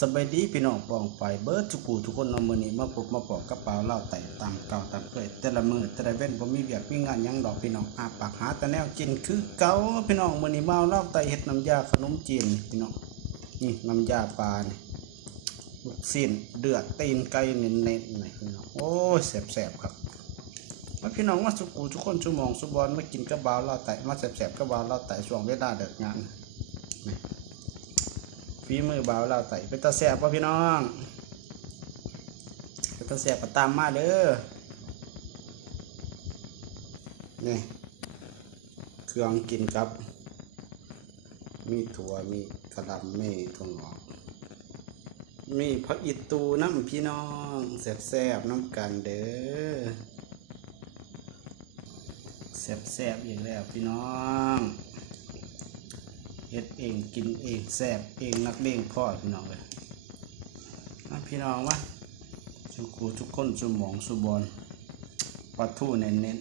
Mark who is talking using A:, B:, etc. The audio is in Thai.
A: สบายดีพี่น้องปองไปเบิร์ดทุกูทุกคนนาะมื้อนี้มาพบมาปอกกระเป๋าเล่าไต่ตามเก่าตามเคยแต่ละมือแต่ละเว้นบ่มีเวียกมีงานยังดอกพี่น้องอาปากหาแต่แนวกินคือเก่าพี่น้องมือนี้มาเอาเล่าไต่เฮ็ดน้ำยาขนมจีนพี่น้องนี่น้ำยาปลาเนี่ลูกสิ้นเดือดตีนไก่เน้นๆนี่พี่น้องโอ้ยแซ่บๆครับมาพี่น้องมาสุกูทุกคนชั่วโมงสุบอลมากินกระเป๋าเล่าไต่มาแซ่บๆกระเป๋าเล่าไต่ช่วงเวลาเดิกงาน ฝีมือเบาเราไต่เป็นตาแสบป่ะพี่น้องเป็นตาแสบก็ตามมาเด้อนี่เครื่องกินครับ มีถั่วมีกระหลำมีถั่วงอกมีผักอิตูน้ำพี่น้องแสบๆน้ำกันเด้อแสบๆอีกแล้วพี่น้อง เฮ็ดเองกินเองแซ่บเองนักเลงพ่อพี่น้องเลยมาพี่น้องวะชุกูทุกคนสุหมองสุบอลปลาทูเน้น